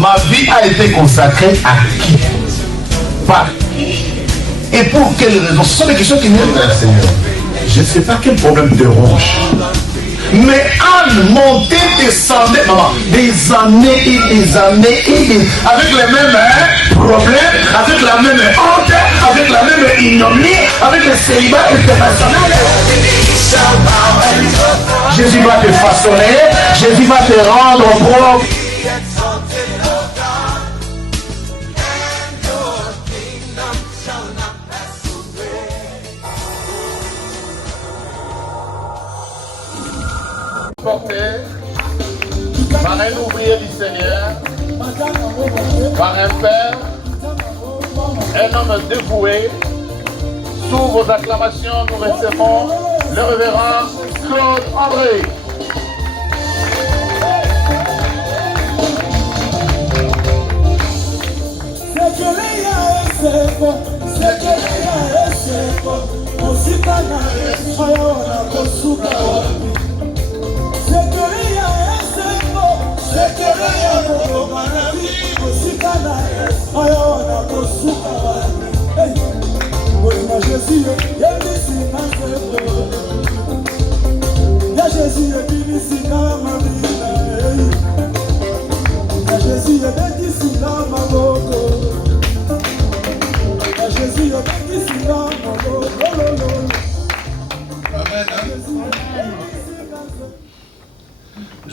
Ma vie a été consacrée à qui? Par qui? Et pour quelles raisons? Ce sont des questions qui viennent vers le Seigneur. Je ne sais pas quel problème te ronge. Mais Anne montait, descendait, maman, des années et des années et des... avec les mêmes problèmes, avec la même honte, avec la même ignominie, avec le célibat international. Jésus va te façonner, Jésus va te rendre propre. Porté par un ouvrier du Seigneur, par un père, un homme dévoué. Sous vos acclamations, nous recevons le révérend Claude André.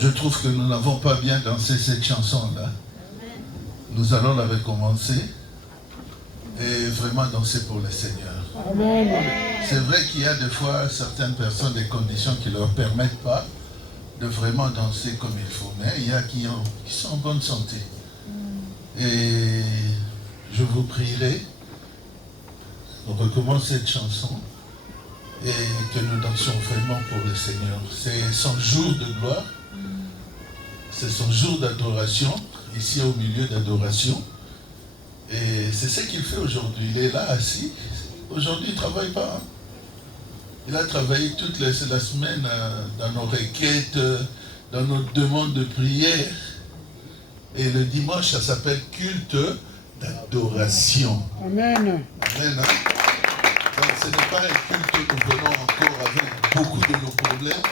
Je trouve que nous n'avons pas bien dansé cette chanson-là. Nous allons la recommencer et vraiment danser pour le Seigneur. Amen. C'est vrai qu'il y a des fois certaines personnes, des conditions qui ne leur permettent pas de vraiment danser comme il faut. Mais il y a qui sont en bonne santé. Et je vous prierai, on recommence cette chanson et que nous dansions vraiment pour le Seigneur. C'est son jour de gloire. C'est son jour d'adoration, ici au milieu d'adoration. Et c'est ce qu'il fait aujourd'hui. Il est là assis. Aujourd'hui, il ne travaille pas. Hein. Il a travaillé toute la semaine dans nos requêtes, dans nos demandes de prière. Et le dimanche, ça s'appelle culte d'adoration. Amen. Amen. Hein? Donc ce n'est pas un culte où nous venons encore avec beaucoup de nos problèmes.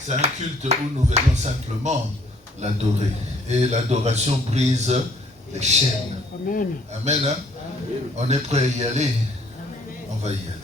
C'est un culte où nous venons simplement l'adorer. Et l'adoration brise les chaînes. Amen. Amen. Hein? On est prêt à y aller. On va y aller.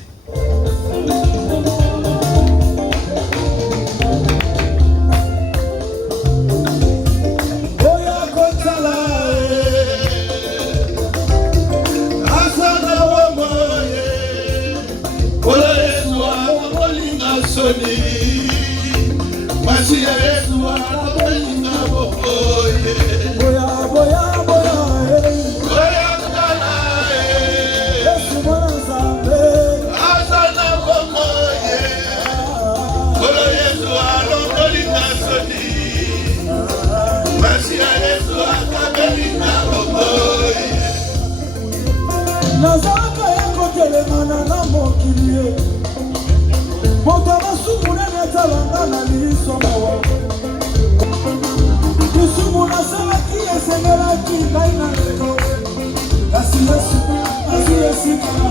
Nazaka yako telemana na mokilie Motama sumuna netalanga na liso mawa Kisumuna sama kiye semela kingai na lego Kasi yesu kama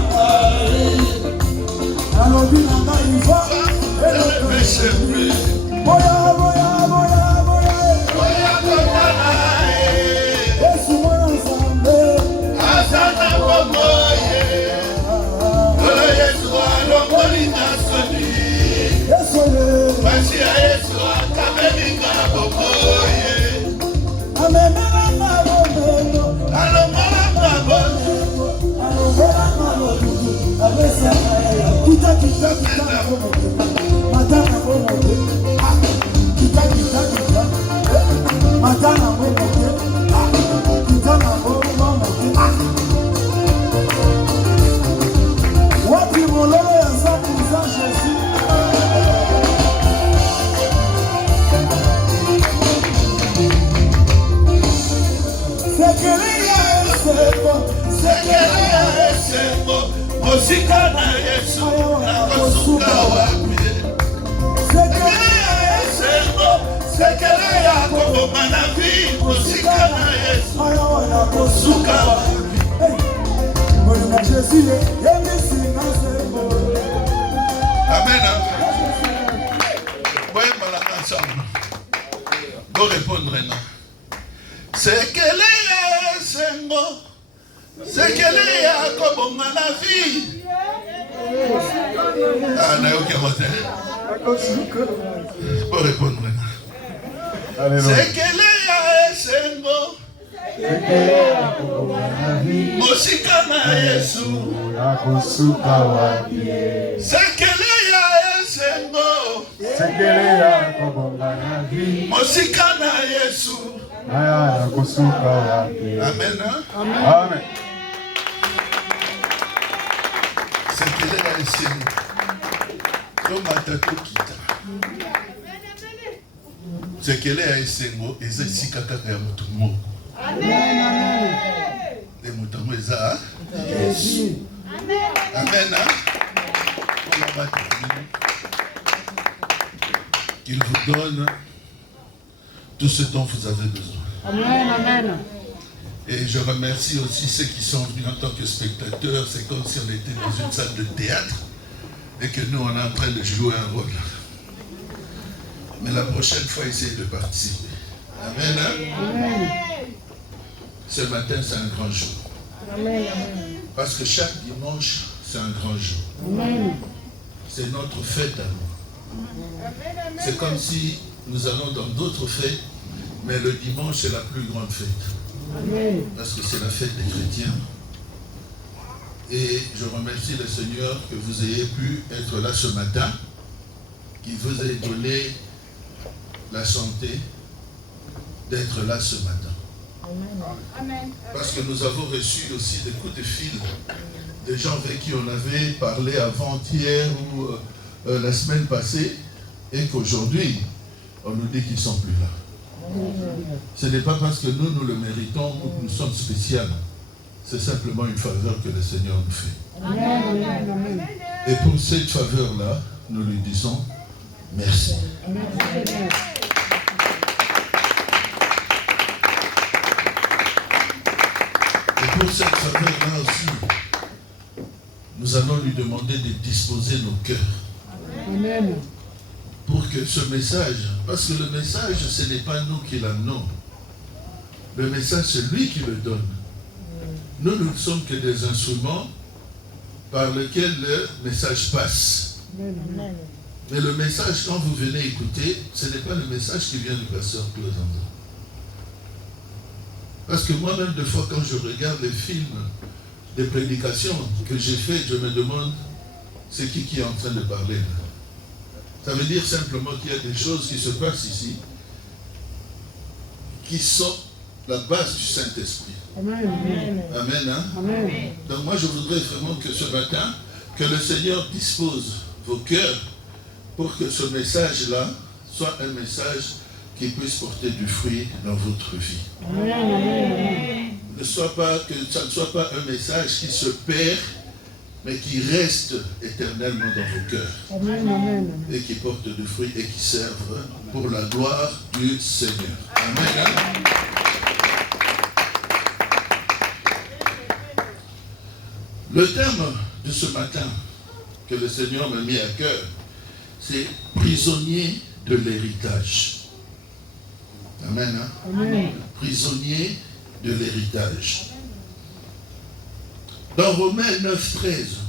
Alobi na maiva Ele peshepi Boya boya boya boya Boya boya Yesu mwana zambe Asana wamoye Ola Yesu alongolinga soni Mashia Yesu akabelinga bomoye Amemela mabono Alomala mabono Alomala mabono Abesa kita kita kita Matana bono Kita kita kita Matana bono Kita na bono Wapi mololo ya zapu za Jésus Sekelea esebo Mosika na Yesu Nakosuka wapi Sekelea esebo Sekelea kogoma na vi Mosika na Yesu Amen. Voyez voilà ensemble. Vous répondre non. C'est qu'elle est sengo. C'est qu'elle est à comme la vie. Ah, n'a aucun moteur. Vous répondre non. C'est qu'elle est à sengo. Mosika na Yesu. C'est qu'elle est à sengo. Mosika na Yesu. Amen. Amen. C'est qu'elle est à sengo. C'est qu'elle est à sengo et c'est si kaka ya mutu moko. Amen. Les moutons les a. Amen. Il vous donne tout ce dont vous avez besoin. Amen. Et je remercie aussi ceux qui sont venus en tant que spectateurs. C'est comme si on était dans une salle de théâtre et que nous, on est en train de jouer un rôle. Mais la prochaine fois, essayez de participer. Amen. Amen. Ce matin, c'est un grand jour. Amen. Parce que chaque dimanche, c'est un grand jour. Amen. C'est notre fête à nous. C'est comme si nous allons dans d'autres fêtes, mais le dimanche, c'est la plus grande fête. Amen. Parce que c'est la fête des chrétiens. Et je remercie le Seigneur que vous ayez pu être là ce matin, qui vous ait donné la santé d'être là ce matin. Amen. Parce que nous avons reçu aussi des coups de fil des gens avec qui on avait parlé avant-hier ou la semaine passée et qu'aujourd'hui, on nous dit qu'ils ne sont plus là. Ce n'est pas parce que nous le méritons ou que nous sommes spéciaux. C'est simplement une faveur que le Seigneur nous fait. Amen. Et pour cette faveur-là, nous lui disons merci. Amen. Et pour cette faveur-là aussi, nous allons lui demander de disposer nos cœurs. Amen. Pour que ce message, parce que le message, ce n'est pas nous qui l'amenons. Le message, c'est lui qui le donne. Nous ne sommes que des instruments par lesquels le message passe. Amen. Mais le message, quand vous venez écouter, ce n'est pas le message qui vient du pasteur Claude André. Parce que moi-même, des fois, quand je regarde les films des prédications que j'ai faites, je me demande, c'est qui est en train de parler là? Ça veut dire simplement qu'il y a des choses qui se passent ici, qui sont la base du Saint-Esprit. Amen. Amen. Hein? Amen. Donc moi, je voudrais vraiment que ce matin, que le Seigneur dispose vos cœurs pour que ce message-là soit un message qui puisse porter du fruit dans votre vie. Amen. Que ça ne soit pas un message qui se perd, mais qui reste éternellement dans vos cœurs. Amen. Et qui porte du fruit et qui serve pour la gloire du Seigneur. Amen. Le thème de ce matin que le Seigneur m'a mis à cœur, c'est prisonnier de l'héritage. Amen. Amen. Prisonnier de l'héritage. Dans Romains 9:13,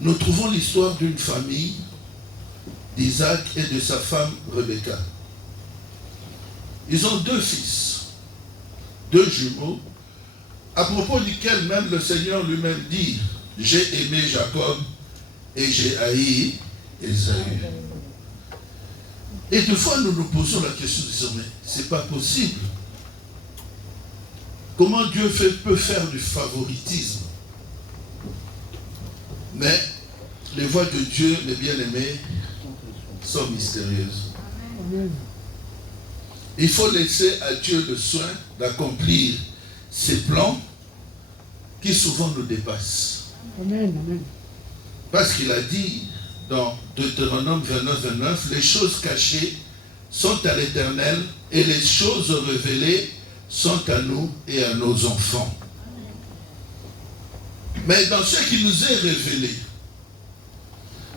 nous trouvons l'histoire d'une famille d'Isaac et de sa femme Rebecca. Ils ont 2 fils, 2 jumeaux, à propos duquel même le Seigneur lui-même dit, j'ai aimé Jacob et j'ai haï Ésaü. Et des fois nous nous posons la question, mais c'est pas possible. Comment Dieu peut faire du favoritisme? Mais les voies de Dieu, les bien-aimés, sont mystérieuses. Amen. Il faut laisser à Dieu le soin d'accomplir ses plans qui souvent nous dépassent. Amen. Parce qu'il a dit dans Deutéronome 29, les choses cachées sont à l'Éternel et les choses révélées sont à nous et à nos enfants. Mais dans ce qui nous est révélé,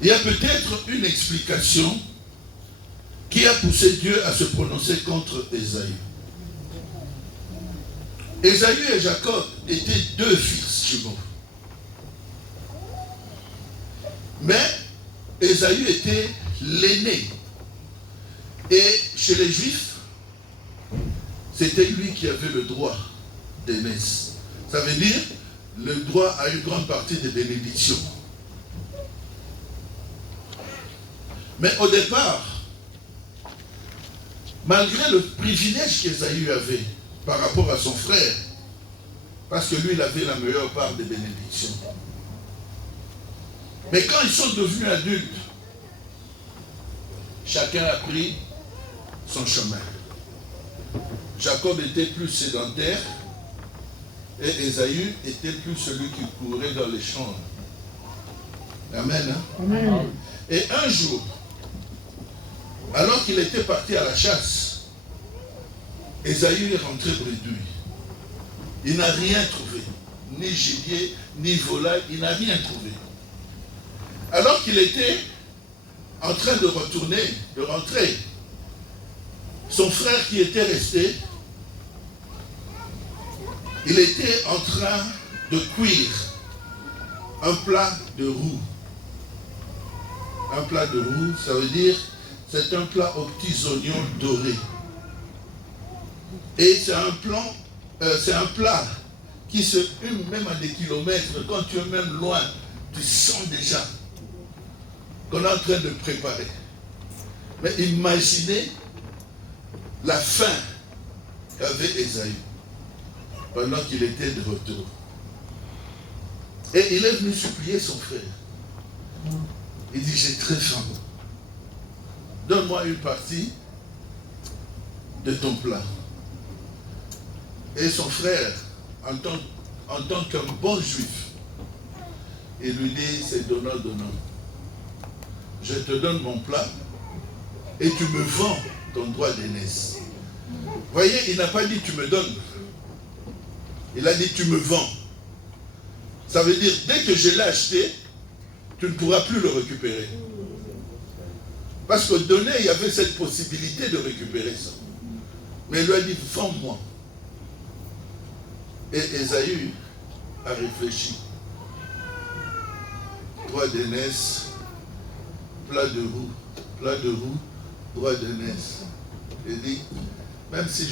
il y a peut-être une explication qui a poussé Dieu à se prononcer contre Ésaü. Ésaü et Jacob étaient deux fils jumeaux. Mais Ésaü était l'aîné. Et chez les Juifs, c'était lui qui avait le droit d'aînesse. Ça veut dire le droit à une grande partie des bénédictions. Mais au départ, malgré le privilège qu'Ésaü avait par rapport à son frère, parce que lui, il avait la meilleure part des bénédictions. Mais quand ils sont devenus adultes, chacun a pris son chemin. Jacob était plus sédentaire et Ésaü était plus celui qui courait dans les champs. Amen. Hein? Amen. Et un jour, alors qu'il était parti à la chasse, Ésaü est rentré bredouille. Il n'a rien trouvé. Ni gibier, ni volaille, il n'a rien trouvé. Alors qu'il était en train de rentrer, son frère qui était resté, il était en train de cuire un plat de roux. Un plat de roux, ça veut dire, c'est un plat aux petits oignons dorés. Et c'est un plat qui se hume même à des kilomètres. Quand tu es même loin, tu sens déjà qu'on est en train de préparer. Mais imaginez la faim qu'avait Ésaü pendant qu'il était de retour. Et il est venu supplier son frère. Il dit, j'ai très faim. Donne-moi une partie de ton plat. Et son frère, en tant qu'un bon juif, il lui dit, c'est donnant. Je te donne mon plat et tu me vends ton droit d'aînesse. Voyez, il n'a pas dit tu me donnes. Il a dit tu me vends. Ça veut dire dès que je l'ai acheté, tu ne pourras plus le récupérer. Parce qu'au donné, il y avait cette possibilité de récupérer ça. Mais il lui a dit vends-moi. Et Ésaü a réfléchi. Droit d'aînesse, plat de roux, droit d'aînesse. Il dit, même si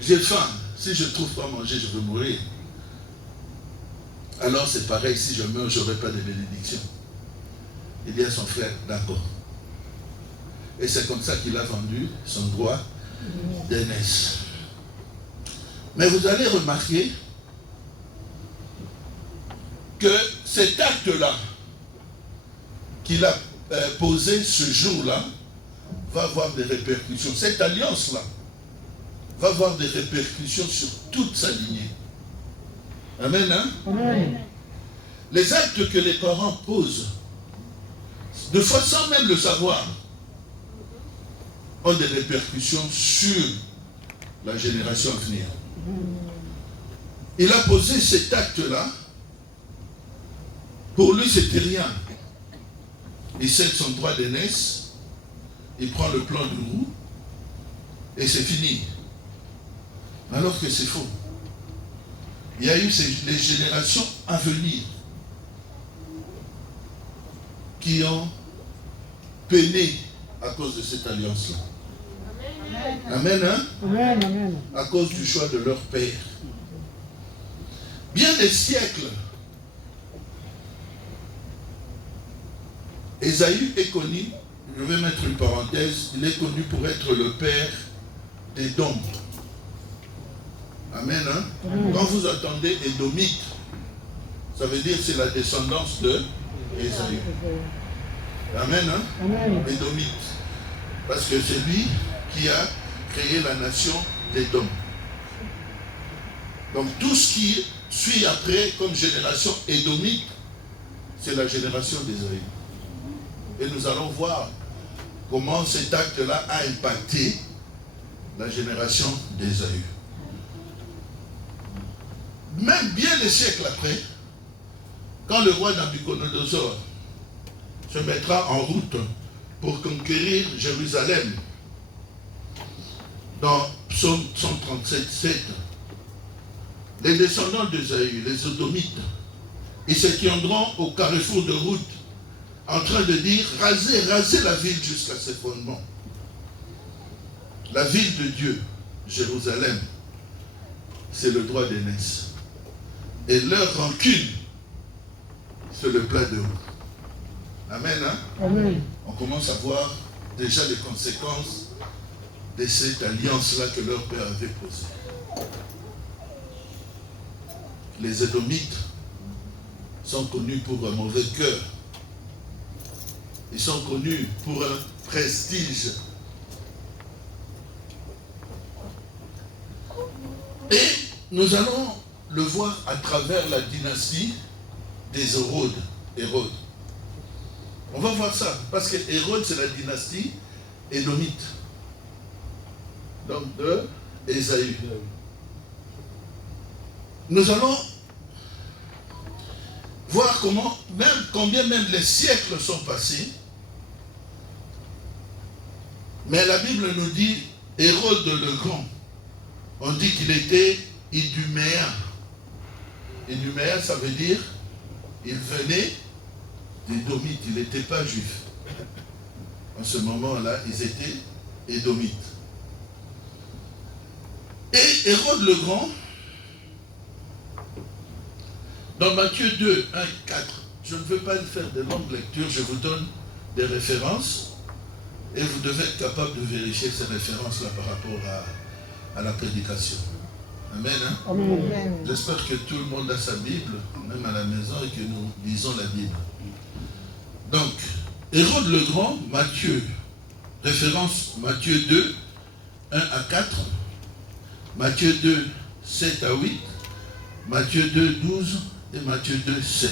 j'ai faim, si je ne trouve pas à manger, je veux mourir. Alors c'est pareil, si je meurs, je n'aurai pas de bénédiction. Il dit à son frère, d'accord. Et c'est comme ça qu'il a vendu son droit d'aînesse. Mais vous allez remarquer que cet acte-là qu'il a posé ce jour-là va avoir des répercussions. Cette alliance-là va avoir des répercussions sur toute sa lignée. Amen, hein? Amen. Les actes que les parents posent, de fois sans même le savoir, ont des répercussions sur la génération à venir. Il a posé cet acte-là. Pour lui, c'était rien. Il cède son droit d'aînesse, il prend le plan de roue, et c'est fini. Alors que c'est faux. Il y a eu les générations à venir qui ont peiné à cause de cette alliance-là. Amen, hein? Amen, amen. À cause du choix de leur père. Bien des siècles, Ésaü est connu, je vais mettre une parenthèse, il est connu pour être le père d'Édom. Amen, hein? Quand vous entendez Édomite, ça veut dire que c'est la descendance de Ésaü. Amen, hein? Amen. Édomite. Parce que c'est lui qui a créé la nation d'Édom. Donc tout ce qui suit après comme génération édomite, c'est la génération d'Ésaü. Et nous allons voir comment cet acte-là a impacté la génération d'Ésaü. Même bien des siècles après, quand le roi Nabuchodonosor se mettra en route pour conquérir Jérusalem, dans Psaume 137, 7, les descendants d'Ésaü, les Sodomites, ils se tiendront au carrefour de route en train de dire « Rasez, rasez la ville jusqu'à ses fondements ». La ville de Dieu, Jérusalem, c'est le droit d'aînesse. Et leur rancune, c'est le plat de haut. Amen, hein? Amen. On commence à voir déjà les conséquences de cette alliance-là que leur père avait posée. Les Édomites sont connus pour un mauvais cœur. Ils sont connus pour un prestige. Et nous allons le voir à travers la dynastie des Hérode. On va voir ça, parce que Hérode, c'est la dynastie édomite. Donc de Ésaü. Nous allons voir comment, combien même les siècles sont passés. Mais la Bible nous dit, Hérode le Grand, on dit qu'il était iduméen. Iduméen, ça veut dire, il venait d'Édomite, il n'était pas juif. En ce moment-là, ils étaient édomites. Et Hérode le Grand, dans Matthieu 2, 1, 4, je ne veux pas faire de longues lectures, je vous donne des références et vous devez être capable de vérifier ces références-là par rapport à la prédication. Amen. Hein? Amen. J'espère que tout le monde a sa Bible, même à la maison, et que nous lisons la Bible. Donc, Hérode le Grand, Matthieu, référence Matthieu 2, 1 à 4, Matthieu 2, 7 à 8, Matthieu 2, 12 et Matthieu 2, 16.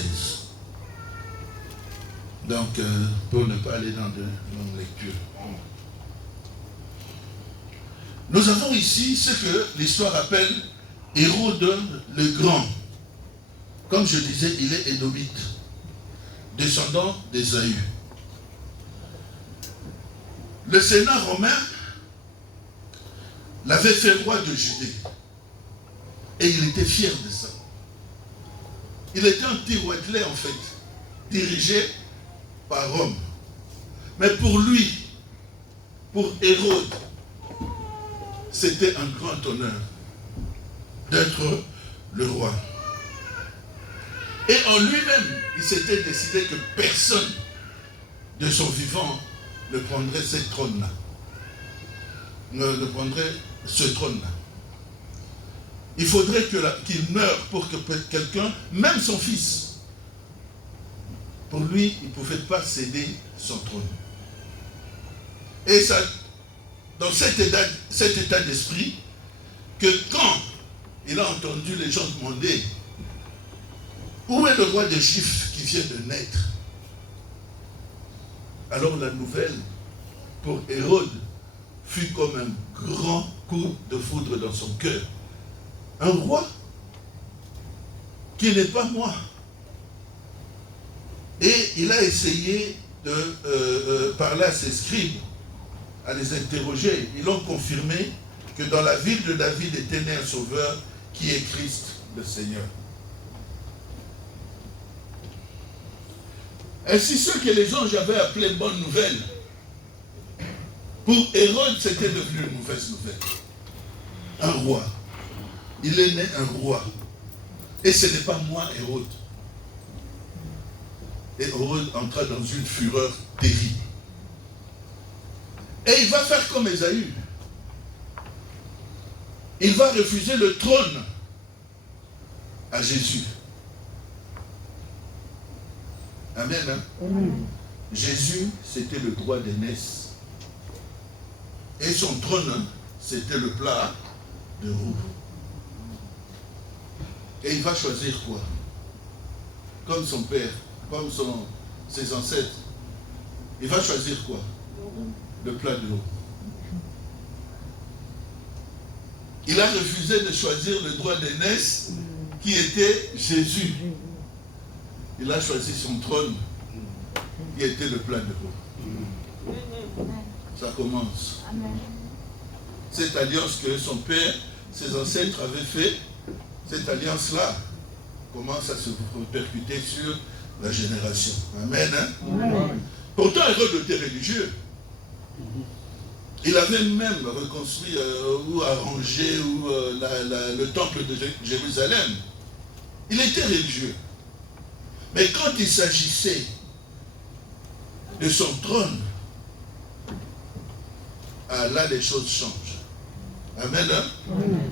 Donc, pour ne pas aller dans de longues lectures. Nous avons ici ce que l'histoire appelle Hérode le Grand. Comme je disais, il est édomite, descendant d'Ésaü. Le Sénat romain l'avait fait roi de Judée. Et il était fier de ça. Il était un petit roitelet en fait, dirigé par Rome. Mais pour lui, pour Hérode, c'était un grand honneur d'être le roi. Et en lui-même, il s'était décidé que personne de son vivant ne prendrait ce trône-là. Ne prendrait ce trône-là. Il faudrait qu'il meure pour que quelqu'un, même son fils, pour lui, il ne pouvait pas céder son trône. Et ça, dans cet état d'esprit, que quand il a entendu les gens demander où est le roi des Juifs qui vient de naître, alors la nouvelle pour Hérode fut comme un grand coup de foudre dans son cœur. Un roi qui n'est pas moi. Et il a essayé de parler à ses scribes, à les interroger. Ils ont confirmé que dans la ville de David était né un sauveur qui est Christ le Seigneur. Ainsi, ce que les anges avaient appelé bonne nouvelle, pour Hérode, c'était devenu une mauvaise nouvelle. Un roi. Il est né un roi. Et ce n'est pas moi, Hérode. Et Hérode entra dans une fureur terrible. Et il va faire comme Ésaü. Il va refuser le trône à Jésus. Amen. Hein? Amen. Jésus, c'était le droit d'aînesse. Et son trône, c'était le plat de roue. Et il va choisir quoi? Comme son père, comme ses ancêtres. Il va choisir quoi? Le plat de l'eau. Il a refusé de choisir le droit d'aînesse qui était Jésus. il a choisi son trône qui était le plat de veau. Ça commence. Cette alliance que son père, ses ancêtres avaient fait, cette alliance-là commence à se répercuter sur la génération. Amen. Amen. Pourtant, Hérode était religieux. Il avait même reconstruit ou arrangé le temple de Jérusalem. Il était religieux. Mais quand il s'agissait de son trône, là les choses changent. Amen. Hein? Amen.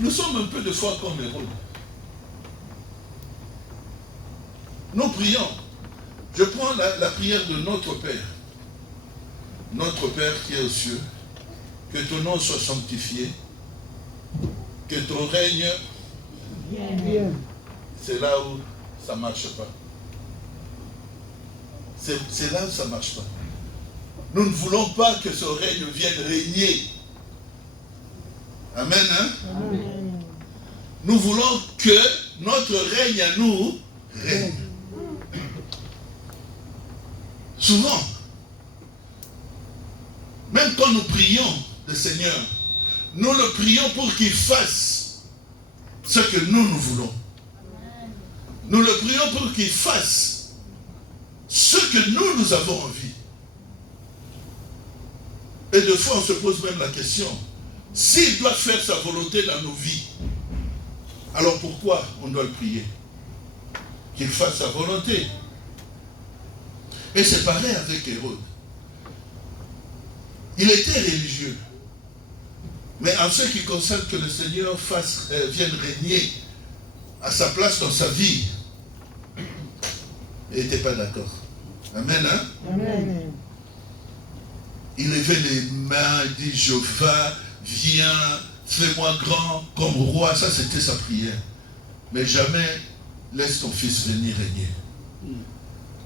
Nous sommes un peu de foi comme Hérode. Nous prions. Je prends la prière de notre Père. Notre Père qui est aux cieux, que ton nom soit sanctifié, que ton règne, c'est là où ça ne marche pas. C'est là où ça ne marche pas. Nous ne voulons pas que ce règne vienne régner. Amen. Hein? Amen. Nous voulons que notre règne à nous règne. Souvent, même quand nous prions le Seigneur, nous le prions pour qu'il fasse ce que nous voulons. Nous le prions pour qu'il fasse ce que nous avons envie. Et de fois, on se pose même la question, s'il doit faire sa volonté dans nos vies, alors pourquoi on doit le prier? Qu'il fasse sa volonté. Et c'est pareil avec Hérode. Il était religieux. Mais en ce qui concerne que le Seigneur vienne régner à sa place dans sa vie, il n'était pas d'accord. Amen. Hein? Amen. Il levait les mains, il dit, Jéhovah, viens, fais-moi grand comme roi. Ça, c'était sa prière. Mais jamais, laisse ton fils venir régner.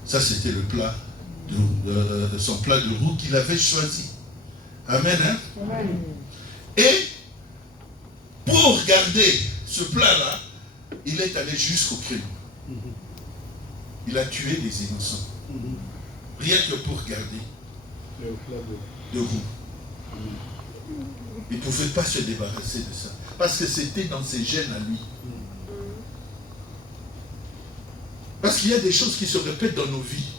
Ça, c'était le plat, son plat de roue qu'il avait choisi. Amen. Hein? Amen. Et pour garder ce plat-là, il est allé jusqu'au crime. Il a tué des innocents. Rien que pour garder le plat de roue. Il ne pouvait pas se débarrasser de ça. Parce que c'était dans ses gènes à lui. Parce qu'il y a des choses qui se répètent dans nos vies.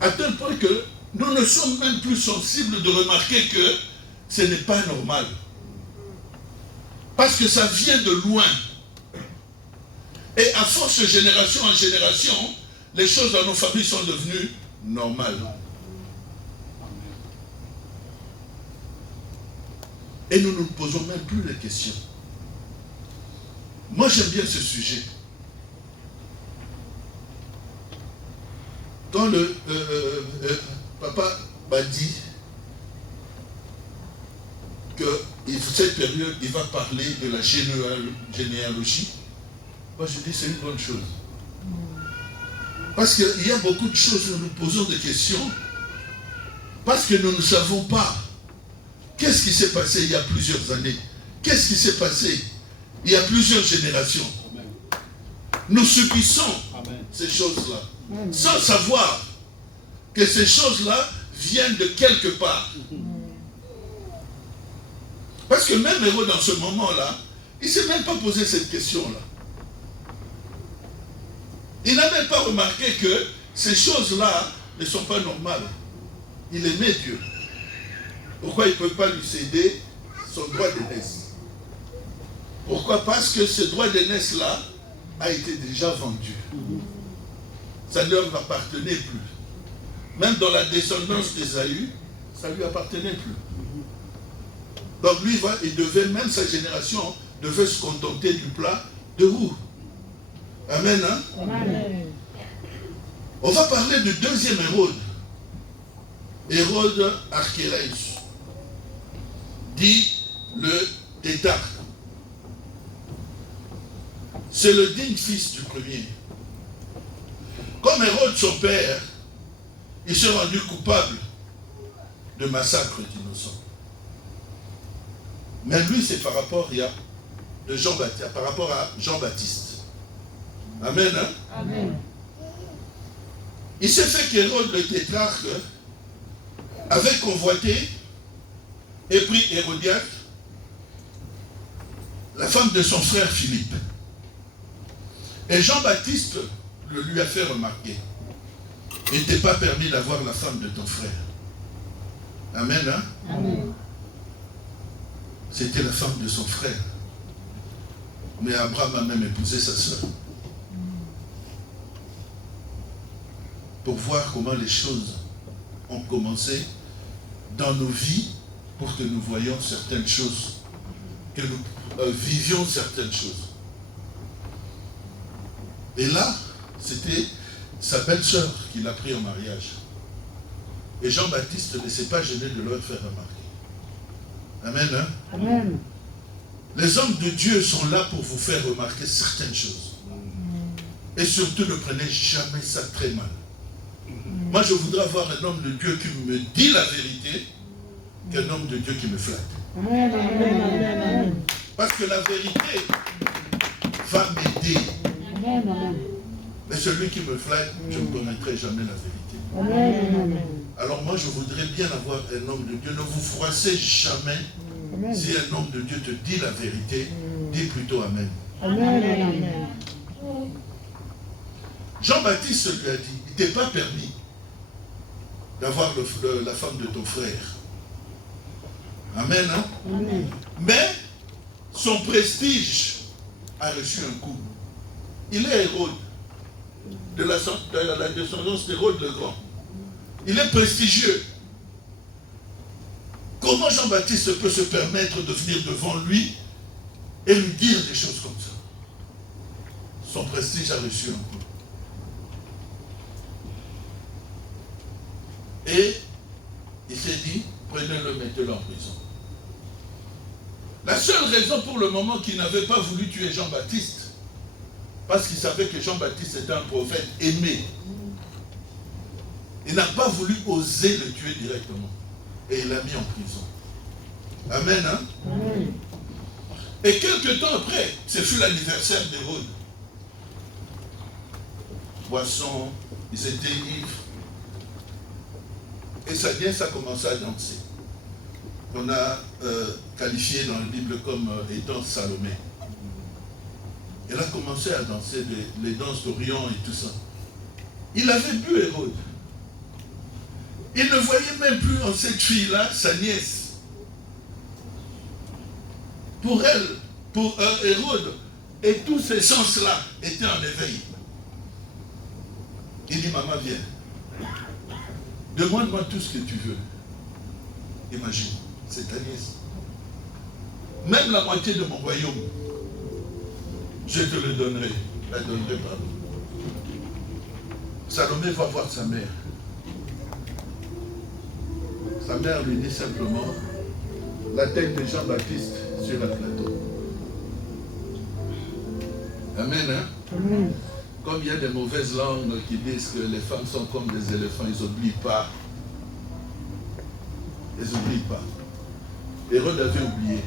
À tel point que nous ne sommes même plus sensibles de remarquer que ce n'est pas normal. Parce que ça vient de loin. Et à force de génération en génération, les choses dans nos familles sont devenues normales. Et nous ne nous posons même plus les questions. Moi, j'aime bien ce sujet. Quand le papa m'a dit que cette période, il va parler de la généalogie, moi je dis c'est une bonne chose. Parce qu'il y a beaucoup de choses où nous nous posons des questions, parce que nous ne savons pas qu'est-ce qui s'est passé il y a plusieurs années, qu'est-ce qui s'est passé il y a plusieurs générations. Nous subissons ces choses-là, sans savoir que ces choses-là viennent de quelque part. Parce que même Hérode, dans ce moment-là, il ne s'est même pas posé cette question-là. Il n'a même pas remarqué que ces choses-là ne sont pas normales. Il aimait Dieu. Pourquoi il ne peut pas lui céder son droit d'aînesse? Pourquoi? Parce que ce droit d'aînesse-là a été déjà vendu. Ça ne leur appartenait plus. Même dans la descendance d'Ésaü, ça ne lui appartenait plus. Donc lui, il devait, même sa génération, devait se contenter du plat de roue. Amen. Hein? Amen. On va parler du deuxième Hérode. Hérode Archélaïs. Dit le tétrarque. C'est le digne fils du premier. Comme Hérode, son père, il s'est rendu coupable de massacre d'innocents. Mais lui, c'est par rapport à Jean-Baptiste. Amen. Hein? Amen. Il s'est fait qu'Hérode le tétrarque avait convoité et pris Hérodiade, la femme de son frère Philippe. Et Jean-Baptiste le lui a fait remarquer. Il n'était pas permis d'avoir la femme de ton frère. Amen. Hein? Amen. C'était la femme de son frère. Mais Abraham a même épousé sa sœur. Pour voir comment les choses ont commencé dans nos vies, pour que nous voyions certaines choses, que nous vivions certaines choses. Et là, c'était sa belle-sœur qui l'a pris en mariage. Et Jean-Baptiste ne s'est pas gêné de leur faire remarquer. Amen. Hein? Amen. Les hommes de Dieu sont là pour vous faire remarquer certaines choses. Et surtout, ne prenez jamais ça très mal. Moi, je voudrais avoir un homme de Dieu qui me dit la vérité qu'un homme de Dieu qui me flatte. Amen. Amen. Amen. Parce que la vérité va m'aider. Amen. Amen. Mais celui qui me flatte, je ne connaîtrai jamais la vérité. Amen. Amen. Alors moi, je voudrais bien avoir un homme de Dieu. Ne vous froissez jamais. Amen. Si un homme de Dieu te dit la vérité, dis plutôt Amen. Amen. Amen. Jean-Baptiste lui a dit, il t'est pas permis d'avoir la femme de ton frère. Amen. Hein? Amen. Mais son prestige a reçu un coup. Il est Hérode, de la descendance d'Hérode le Grand. Il est prestigieux. Comment Jean-Baptiste peut se permettre de venir devant lui et lui dire des choses comme ça? Son prestige a reçu un coup. Et il s'est dit, prenez-le, mettez-le en prison. La seule raison pour le moment qu'il n'avait pas voulu tuer Jean-Baptiste, parce qu'il savait que Jean-Baptiste était un prophète aimé, il n'a pas voulu oser le tuer directement. Et il l'a mis en prison. Amen. Hein? Amen. Et quelques temps après, ce fut l'anniversaire d'Hérode. Boisson, ils étaient ivres. Et sa nièce a commencé à danser. On a qualifié dans la Bible comme étant Salomé. Elle a commencé à danser les danses d'Orient et tout ça. Il avait bu Hérode. Il ne voyait même plus en cette fille-là sa nièce. Pour elle, pour Hérode, et tous ces sens-là étaient en éveil. Il dit, maman, viens. Demande-moi tout ce que tu veux. Imagine, c'est ta nièce. Même la moitié de mon royaume, je te le donnerai. Je ne la donnerai pas. Salomé va voir sa mère. Sa mère lui dit simplement la tête de Jean-Baptiste sur un plateau. Amen. Hein? Amen. Comme il y a des mauvaises langues qui disent que les femmes sont comme des éléphants, ils n'oublient pas. Ils n'oublient pas. Hérode avait oublié.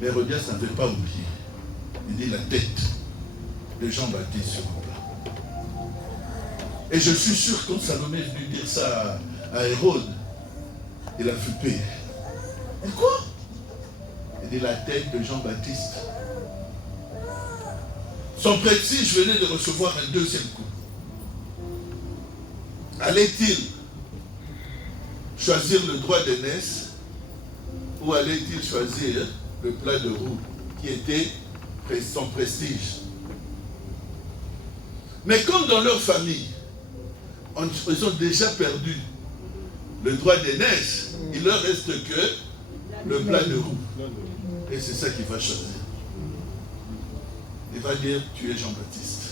Mais Hérodias n'avait pas oublié. Il dit la tête de Jean-Baptiste sur un plat. Et je suis sûr que quand Salomé est venu dire ça à Hérode, il a flippé. Et quoi? Il dit la tête de Jean-Baptiste. Son prestige venait de recevoir un deuxième coup. Allait-il choisir le droit d'aînesse ou allait-il choisir le plat de roue qui était son prestige? Mais comme dans leur famille, ils ont déjà perdu le droit d'aînesse, il leur reste que le plat de roue. Et c'est ça qu'il va choisir. Il va dire, tu es Jean-Baptiste.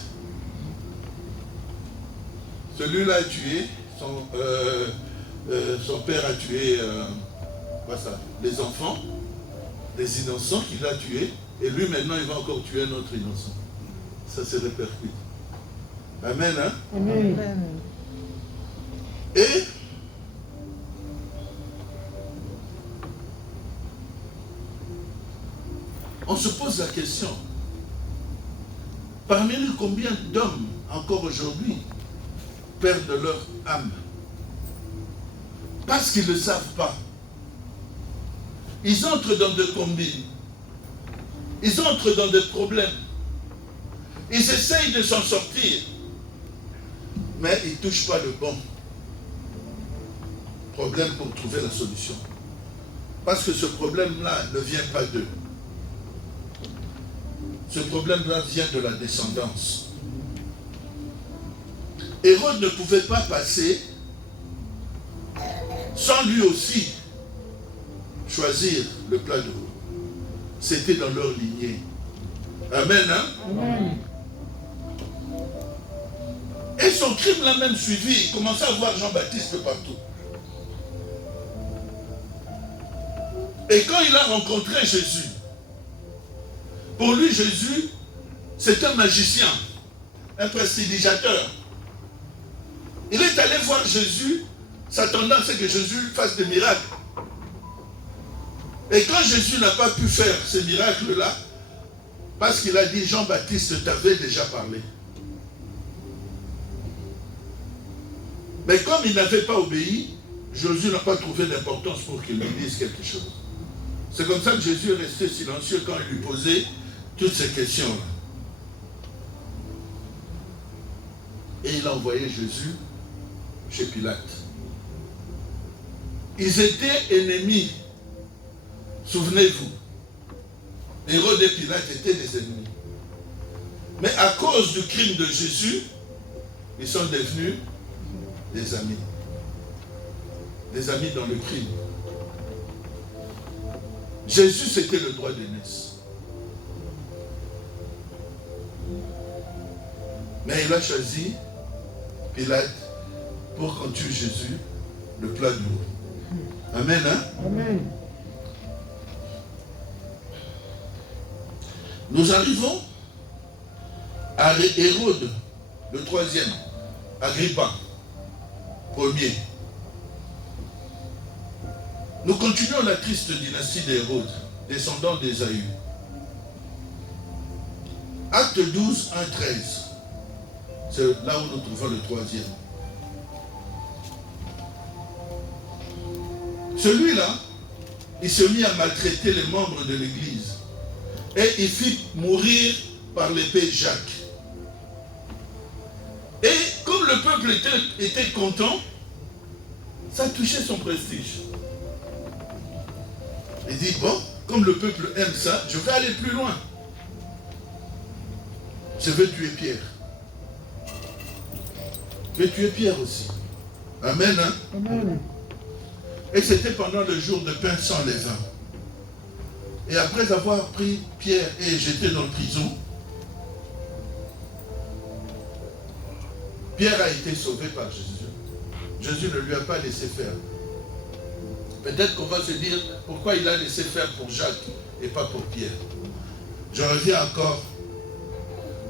Celui-là a tué, son père a tué les enfants, les innocents qu'il a tués, et lui maintenant il va encore tuer un autre innocent. Ça se répercute. Amen. Hein? Amen. Et on se pose la question. Parmi nous, combien d'hommes, encore aujourd'hui, perdent leur âme? Parce qu'ils ne savent pas. Ils entrent dans des combines. Ils entrent dans des problèmes. Ils essayent de s'en sortir. Mais ils ne touchent pas le bon problème pour trouver la solution. Parce que ce problème-là ne vient pas d'eux. Ce problème-là vient de la descendance. Hérode ne pouvait pas passer sans lui aussi choisir le plat de veau. C'était dans leur lignée. Amen, hein? Amen. Et son crime l'a même suivi. Il commençait à voir Jean-Baptiste partout. Et quand il a rencontré Jésus, pour lui, Jésus, c'est un magicien, un prestidigitateur. Il est allé voir Jésus, s'attendant à ce que Jésus fasse des miracles. Et quand Jésus n'a pas pu faire ces miracles-là, parce qu'il a dit, Jean-Baptiste t'avait déjà parlé. Mais comme il n'avait pas obéi, Jésus n'a pas trouvé d'importance pour qu'il lui dise quelque chose. C'est comme ça que Jésus est resté silencieux quand il lui posait toutes ces questions-là. Et il a envoyé Jésus chez Pilate. Ils étaient ennemis. Souvenez-vous. Hérode et Pilate étaient des ennemis. Mais à cause du crime de Jésus, ils sont devenus des amis. Des amis dans le crime. Jésus, c'était le droit d'aînesse. Mais il a choisi Pilate pour qu'on tue Jésus, le plat de veau. Amen, hein? Amen. Nous arrivons à Hérode, le troisième, Agrippa, premier. Nous continuons la triste dynastie d'Hérode, descendant d'Ésaü. Acte 12, 1, 13. C'est là où nous trouvons le troisième. Celui-là, il se mit à maltraiter les membres de l'Église. Et il fit mourir par l'épée Jacques. Et comme le peuple était content, ça touchait son prestige. Il dit, bon, comme le peuple aime ça, je vais aller plus loin. Je vais tuer Pierre. Je vais tuer Pierre aussi. Amen, hein? Amen. Et c'était pendant le jour de pain sans levain. Et après avoir pris Pierre et jeté dans la prison, Pierre a été sauvé par Jésus. Jésus ne lui a pas laissé faire. Peut-être qu'on va se dire pourquoi il a laissé faire pour Jacques et pas pour Pierre. Je reviens encore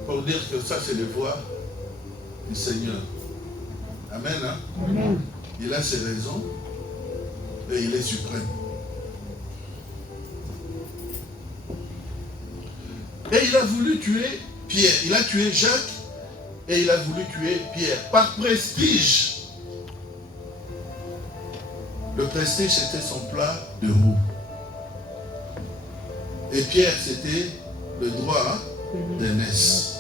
pour dire que ça c'est les voies du Seigneur. Amen, hein? Amen. Il a ses raisons et il est suprême. Et il a voulu tuer Pierre. Il a tué Jacques et il a voulu tuer Pierre. Par prestige. Le prestige, c'était son plat de veau. Et Pierre, c'était le droit d'aînesse.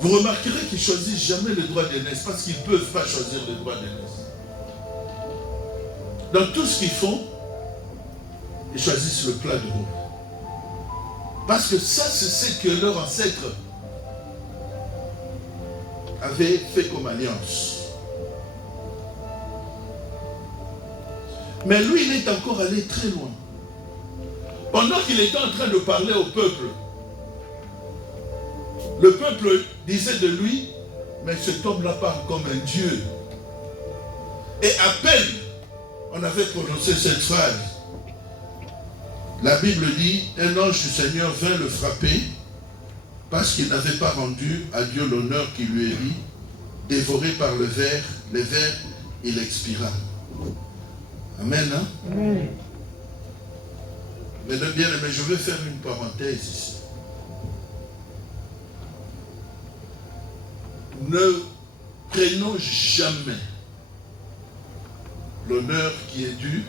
Vous remarquerez qu'ils ne choisissent jamais le droit d'aînesse parce qu'ils ne peuvent pas choisir le droit d'aînesse. Dans tout ce qu'ils font, ils choisissent le plat de veau. Parce que ça, c'est ce que leurs ancêtres avaient fait comme alliance. Mais lui, il est encore allé très loin. Pendant qu'il était en train de parler au peuple, le peuple disait de lui, mais cet homme-là parle comme un Dieu. Et à peine on avait prononcé cette phrase, la Bible dit, un ange du Seigneur vint le frapper parce qu'il n'avait pas rendu à Dieu l'honneur qui lui est dit, dévoré par les vers, il expira. Amen, hein? Amen. Mesdames bien aimés, je vais faire une parenthèse ici. ne prenons jamais l'honneur qui est dû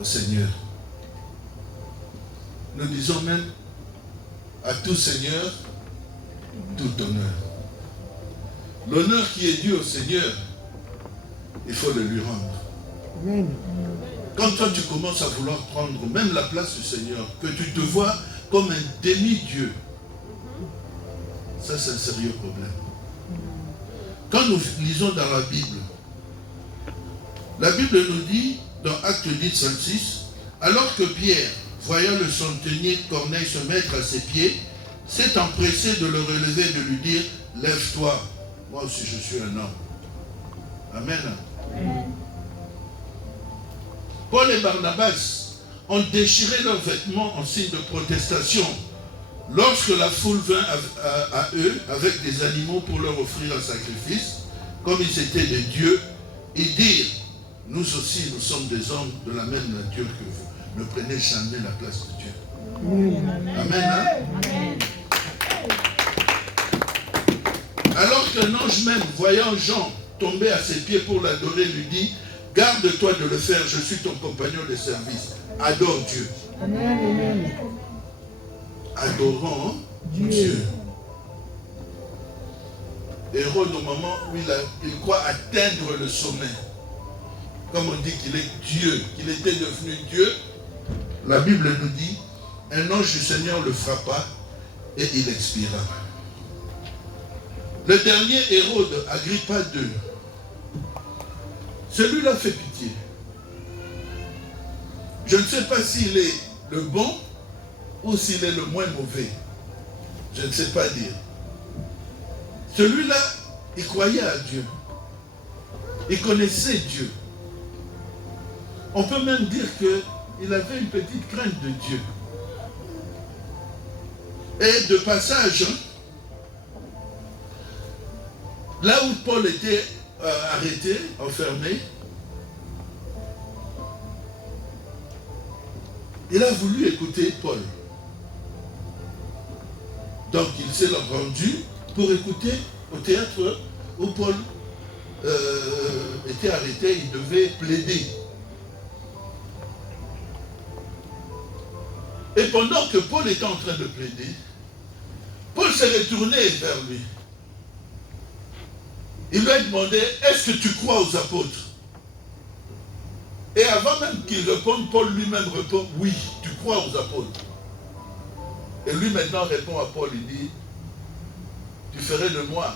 au Seigneur. Nous disons même à tout Seigneur, tout honneur. L'honneur qui est dû au Seigneur, il faut le lui rendre. Amen. Quand toi tu commences à vouloir prendre même la place du Seigneur, que tu te vois comme un demi-dieu, ça c'est un sérieux problème. Quand nous lisons dans la Bible nous dit dans Actes 10, 26, alors que Pierre, voyant le centenier Corneille se mettre à ses pieds, s'est empressé de le relever et de lui dire, lève-toi, moi aussi je suis un homme. Amen. Amen. Paul et Barnabas ont déchiré leurs vêtements en signe de protestation lorsque la foule vint à eux avec des animaux pour leur offrir un sacrifice, comme ils étaient des dieux, et dire, nous aussi nous sommes des hommes de la même nature que vous. Ne prenez jamais la place de Dieu. Amen. Amen. Amen. Alors qu'un ange même, voyant Jean tomber à ses pieds pour l'adorer, lui dit, garde-toi de le faire, je suis ton compagnon de service. Adore Dieu. Amen. Amen. Adorons Dieu. Hérode, au moment où il croit atteindre le sommet, comme on dit qu'il est Dieu, qu'il était devenu Dieu, la Bible nous dit, un ange du Seigneur le frappa et il expira. Le dernier Hérode, Agrippa II, celui-là fait pitié. Je ne sais pas s'il est le bon ou s'il est le moins mauvais. Je ne sais pas dire. Celui-là, il croyait à Dieu. Il connaissait Dieu. On peut même dire qu'il avait une petite crainte de Dieu. Et de passage, là où Paul était arrêté, enfermé, il a voulu écouter Paul. Donc il s'est rendu pour écouter au théâtre où Paul était arrêté, il devait plaider. Et pendant que Paul était en train de plaider, Paul s'est retourné vers lui. Il lui a demandé, est-ce que tu crois aux apôtres? Et avant même qu'il réponde, Paul lui-même répond, oui, tu crois aux apôtres. Et lui maintenant répond à Paul, il dit, tu ferais de moi,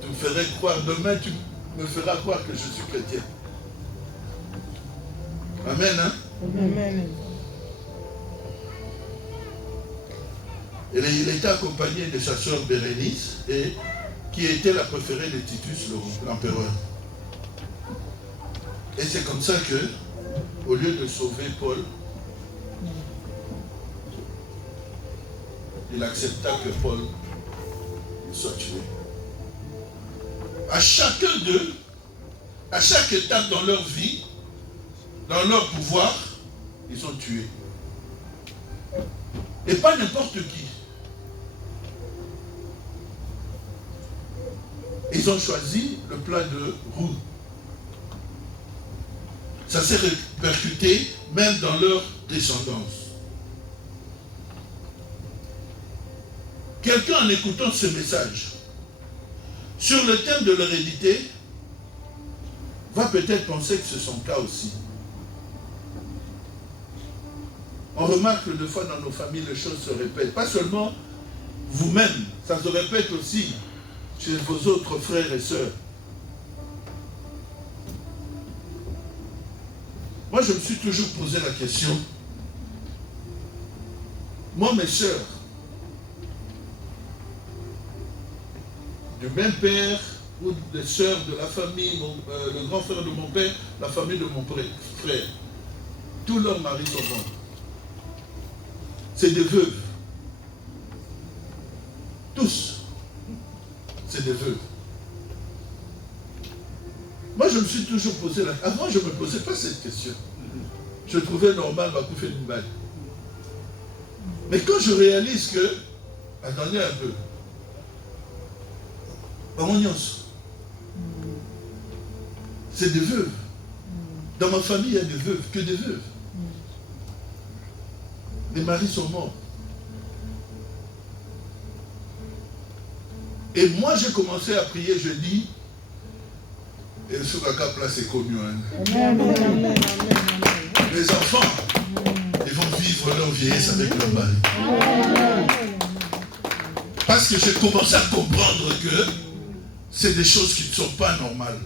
tu me ferais croire, demain tu me feras croire que je suis chrétien. Amen, hein? Amen. Et il était accompagné de sa sœur Bérénice, qui était la préférée de Titus, l'empereur. Et c'est comme ça que, au lieu de sauver Paul, il accepta que Paul soit tué. À chacun d'eux, à chaque étape dans leur vie, dans leur pouvoir, ils sont tués. Et pas n'importe qui. Ils ont choisi le plat de roux. Ça s'est répercuté même dans leur descendance. Quelqu'un en écoutant ce message sur le thème de l'hérédité va peut-être penser que c'est son cas aussi. On remarque que des fois dans nos familles, les choses se répètent. Pas seulement vous-même, ça se répète aussi chez vos autres frères et sœurs. Moi, je me suis toujours posé la question. Moi, mes sœurs, du même père ou des sœurs de la famille, le grand frère de mon père, la famille de mon frère, tous leurs maris sont morts. C'est des veuves. Tous. C'est des veuves. Moi, je me suis toujours posé la question. Avant, je ne me posais pas cette question. Je trouvais normal ma couper une balle. Mais quand je réalise que, attendez un peu, C'est des veuves. Dans ma famille, il y a des veuves, que des veuves. Les maris sont morts. Et moi, j'ai commencé à prier, je dis, et ce caca place est connu. Les enfants, ils vont vivre leur vieillesse avec leur mari. Parce que j'ai commencé à comprendre que c'est des choses qui ne sont pas normales.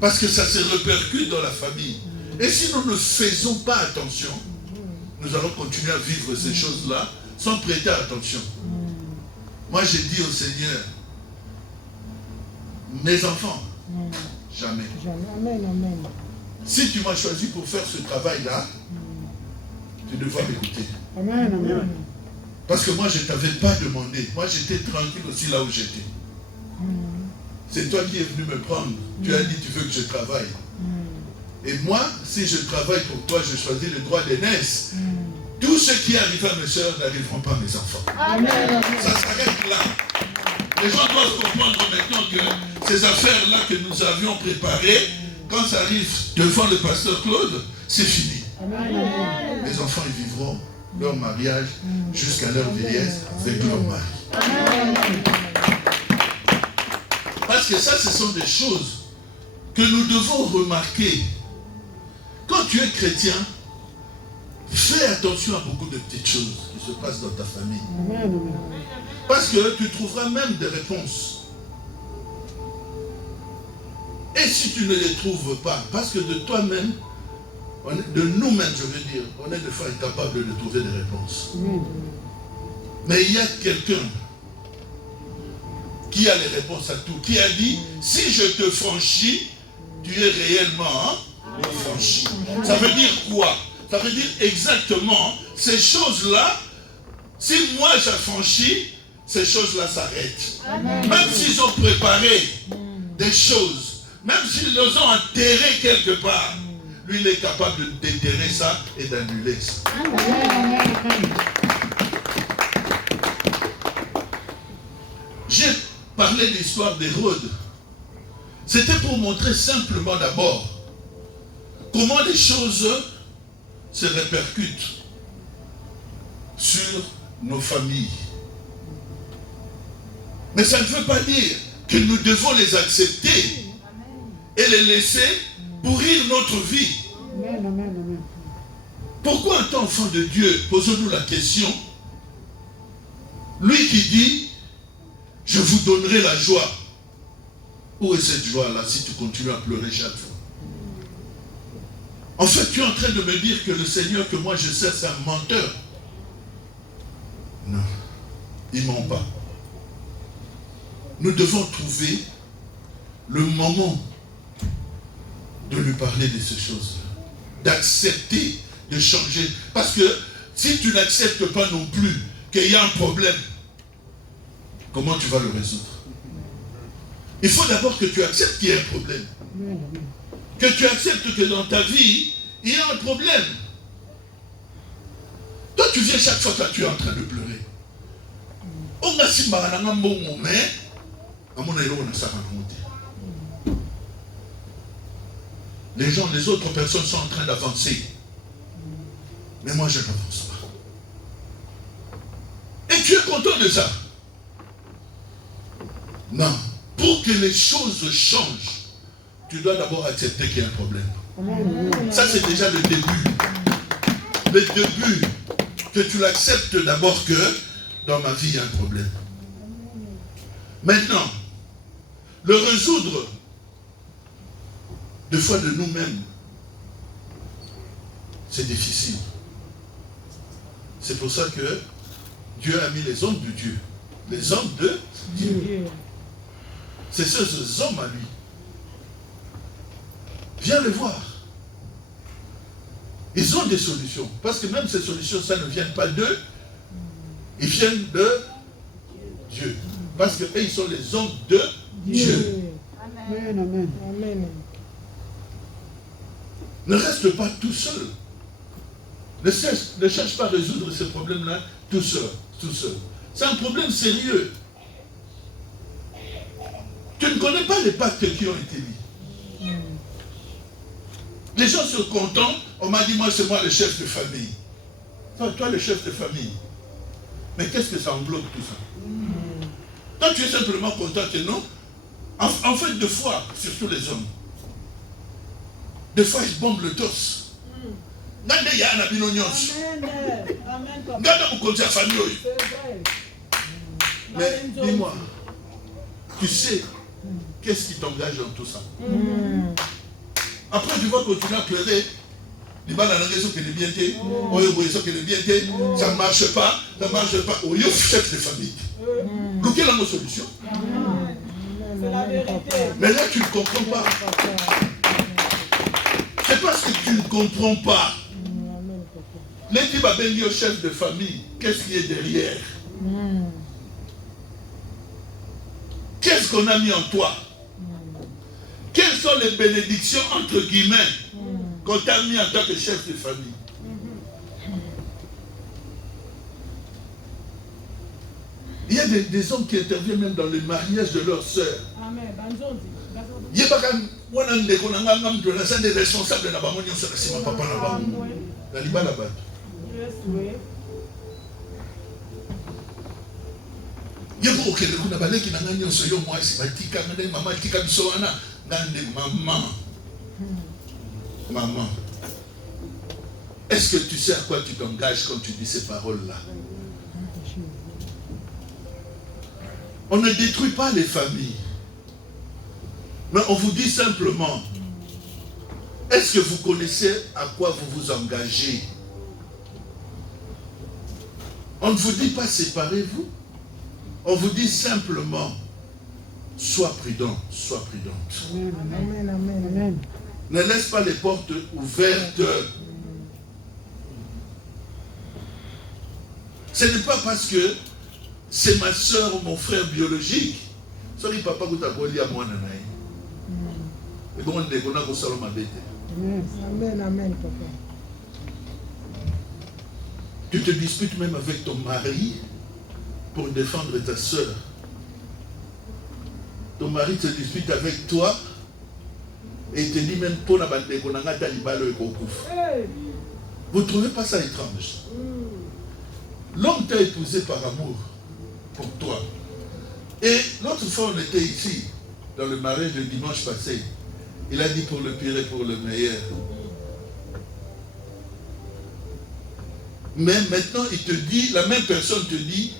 Parce que ça se répercute dans la famille. Et si nous ne faisons pas attention, nous allons continuer à vivre ces choses-là sans prêter attention. Moi, j'ai dit au Seigneur, mes enfants, jamais. Si tu m'as choisi pour faire ce travail-là, tu devras m'écouter. Parce que moi, je ne t'avais pas demandé. Moi, j'étais tranquille aussi là où j'étais. C'est toi qui es venu me prendre. Tu as dit, tu veux que je travaille. Et moi, si je travaille pour toi, je choisis le droit d'aînesse. Tout ce qui arrive à mes soeurs n'arriveront pas à mes enfants. Ça s'arrête là. Les gens doivent comprendre maintenant que ces affaires-là que nous avions préparées, quand ça arrive devant le pasteur Claude, c'est fini. Les enfants, ils vivront leur mariage jusqu'à leur vieillesse avec leur mari. Parce que ça, ce sont des choses que nous devons remarquer. Quand tu es chrétien, fais attention à beaucoup de petites choses qui se passent dans ta famille. Parce que tu trouveras même des réponses. Et si tu ne les trouves pas, parce que de toi-même, de nous-mêmes, je veux dire, on est des fois incapables de trouver des réponses. Mais il y a quelqu'un qui a les réponses à tout, qui a dit, si je te franchis, tu es réellement franchi. Ça veut dire quoi? Ça veut dire exactement, ces choses-là, si moi j'affranchis, ces choses-là s'arrêtent. Même s'ils ont préparé des choses, même s'ils les ont enterrées quelque part, lui il est capable de déterrer ça et d'annuler ça. J'ai parlé de l'histoire d'Hérode. C'était pour montrer simplement d'abord comment les choses se répercutent sur nos familles. Mais ça ne veut pas dire que nous devons les accepter et les laisser pourrir notre vie. Pourquoi en tant qu'enfant de Dieu, posons-nous la question, lui qui dit, je vous donnerai la joie. Où est cette joie-là si tu continues à pleurer chaque fois? En fait, tu es en train de me dire que le Seigneur que moi je sers, c'est un menteur. Non, il ne ment pas. Nous devons trouver le moment de lui parler de ces choses-là, d'accepter, de changer. Parce que si tu n'acceptes pas non plus qu'il y a un problème, comment tu vas le résoudre? Il faut d'abord que tu acceptes qu'il y a un problème. Que tu acceptes que dans ta vie, il y a un problème. Toi, tu viens chaque fois que tu es en train de pleurer. Les gens, les autres personnes sont en train d'avancer. Mais moi, je n'avance pas. Et tu es content de ça? Non. Pour que les choses changent, tu dois d'abord accepter qu'il y a un problème. Ça, c'est déjà le début. Le début, que tu l'acceptes d'abord que dans ma vie, il y a un problème. Maintenant, le résoudre, des fois de nous-mêmes, c'est difficile. C'est pour ça que Dieu a mis les hommes de Dieu. Les hommes de Dieu. C'est ces hommes à lui. Viens les voir. Ils ont des solutions. Parce que même ces solutions, ça ne vient pas d'eux. Ils viennent de Dieu. Parce qu'eux, ils sont les hommes de Dieu. Amen, amen, amen. Ne reste pas tout seul. Ne cherche pas à résoudre ce problème-là tout seul. C'est un problème sérieux. Tu ne connais pas les pactes qui ont été mis. Les gens sont contents. On m'a dit, moi, c'est moi le chef de famille. Toi, le chef de famille. Mais qu'est-ce que ça englobe tout ça? Toi, tu es simplement content que non. En fait, des fois, surtout les hommes, des fois, ils bombent le torse. Mais dis-moi, tu sais, qu'est-ce qui t'engage dans tout ça? Après, tu vas continuer à pleurer. Ça ne marche pas, ça ne marche pas. Au chef de famille. Quelle est la solution? C'est la vérité. Mais là, tu ne comprends pas. C'est parce que tu ne comprends pas. Les Tibabéli au chef de famille, qu'est-ce qui est derrière? Qu'est-ce qu'on a mis en toi? Quelles sont les bénédictions, entre guillemets, qu'on t'a mis en tant que chef de famille? Il y a des hommes qui interviennent même dans le mariage de leurs sœurs. Il y a des responsables de la banque, c'est papa là-bas. La liba là-bas. Il y a beaucoup de gens qui n'ont pas eu moi, c'est maman qui a dit maman. Est-ce que tu sais à quoi tu t'engages quand tu dis ces paroles-là? On ne détruit pas les familles. Mais on vous dit simplement, est-ce que vous connaissez à quoi vous vous engagez? On ne vous dit pas séparez-vous. On vous dit simplement, sois prudent, sois prudente. Amen, amen, amen. Ne laisse pas les portes ouvertes. Ce n'est pas parce que c'est ma soeur ou mon frère biologique. Sorry, papa, vous t'avez dit à moi, nanaï. Et bon, on a qu'on s'en m'a bête. Amen, amen, papa. Tu te disputes même avec ton mari pour défendre ta soeur. Ton mari se dispute avec toi et il te dit même pour la bande qu'on a talibalo et qu'on couvre. Vous ne trouvez pas ça étrange? L'homme t'a épousé par amour pour toi. Et l'autre fois, on était ici, dans le mariage le dimanche passé. Il a dit pour le pire et pour le meilleur. Mais maintenant, il te dit, la même personne te dit,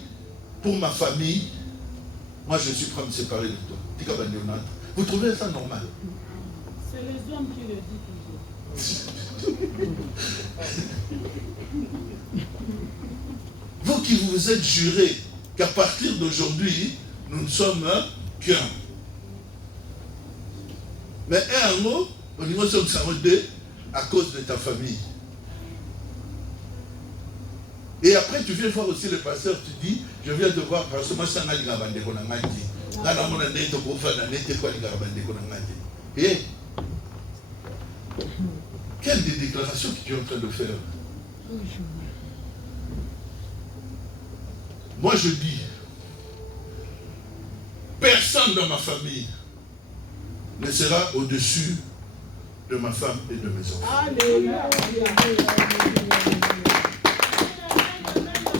pour ma famille, moi je suis prêt à me séparer de toi. Vous trouvez ça normal? C'est les hommes qui le disent toujours. Vous qui vous êtes juré qu'à partir d'aujourd'hui, nous ne sommes qu'un. Mais un mot, au niveau de deux, à cause de ta famille. Et après, tu viens voir aussi le pasteur, tu dis, je viens te voir parce que moi, c'est un gars qui a été et quelle des déclarations que tu es en train de faire? Moi, je dis, personne dans ma famille ne sera au-dessus de ma femme et de mes enfants. Alléluia.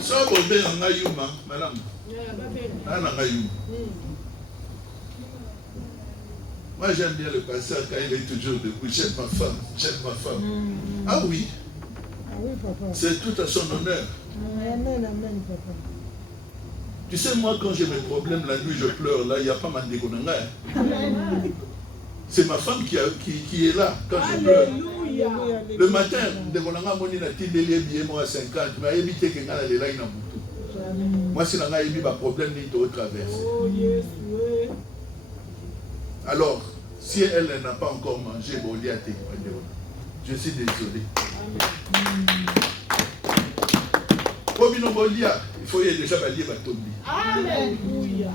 Ça, vous avez un aïouma, madame. Un aïouma. Moi, j'aime bien le pasteur quand il est toujours debout. J'aime ma femme, j'aime ma femme. Ah oui. Ah oui, papa. C'est tout à son honneur. Amen, amen, papa. Tu sais, moi, quand j'ai mes problèmes la nuit, je pleure. Là, il n'y a pas mal d'économie. C'est ma femme qui est là quand je pleure. Alléluia. Le matin, moi à 50, je évité que là, il a moi, si on a eu un problème, il doit traverser. Alors, si elle n'a pas encore mangé, je suis désolé. Il faut déjà balayer Batondi. Alléluia.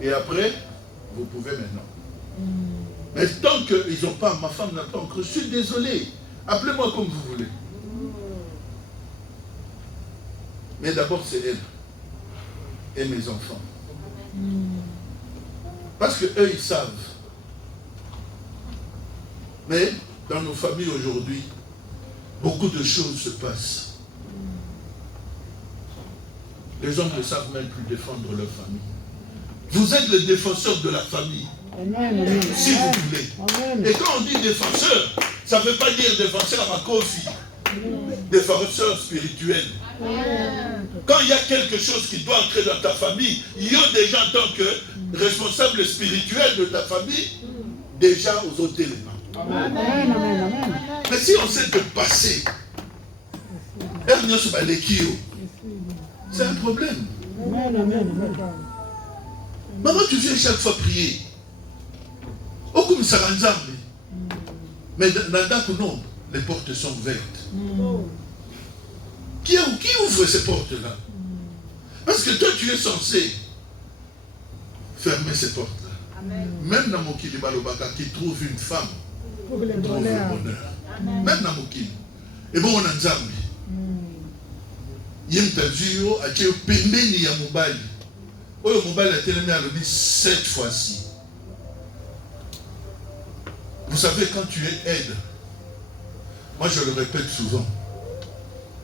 Et après, vous pouvez maintenant. Mais tant qu'ils n'ont pas, ma femme n'a pas encore, je suis désolé. Appelez-moi comme vous voulez. Mais d'abord, c'est elle et mes enfants. Parce qu'eux, ils savent. Mais dans nos familles aujourd'hui, beaucoup de choses se passent. Les hommes ne savent même plus défendre leur famille. Vous êtes le défenseur de la famille. Amen. Si vous voulez. Amen. Et quand on dit défenseur, ça ne veut pas dire défenseur à ma coffie. Défenseur spirituel. Quand il y a quelque chose qui doit entrer dans ta famille, il y a déjà en tant que responsable spirituel de ta famille, déjà aux autres éléments. Amen. Mais si on sait te passer, c'est un problème. Amen. Maman, tu viens chaque fois prier. Aucun saranzambe. Mais dans non, les portes sont ouvertes. Qui ouvre ces portes-là? Parce que toi, tu es censé fermer ces portes-là. Même dans Mokili Balobaka, qui trouve une femme, trouve le bonheur. Même dans Mokili. Et bon, on a Nzambi. Il y a une interview à qui il y a mobile. Le mobile a été mis à l'objet cette fois-ci. Vous savez, quand tu es aide, moi je le répète souvent,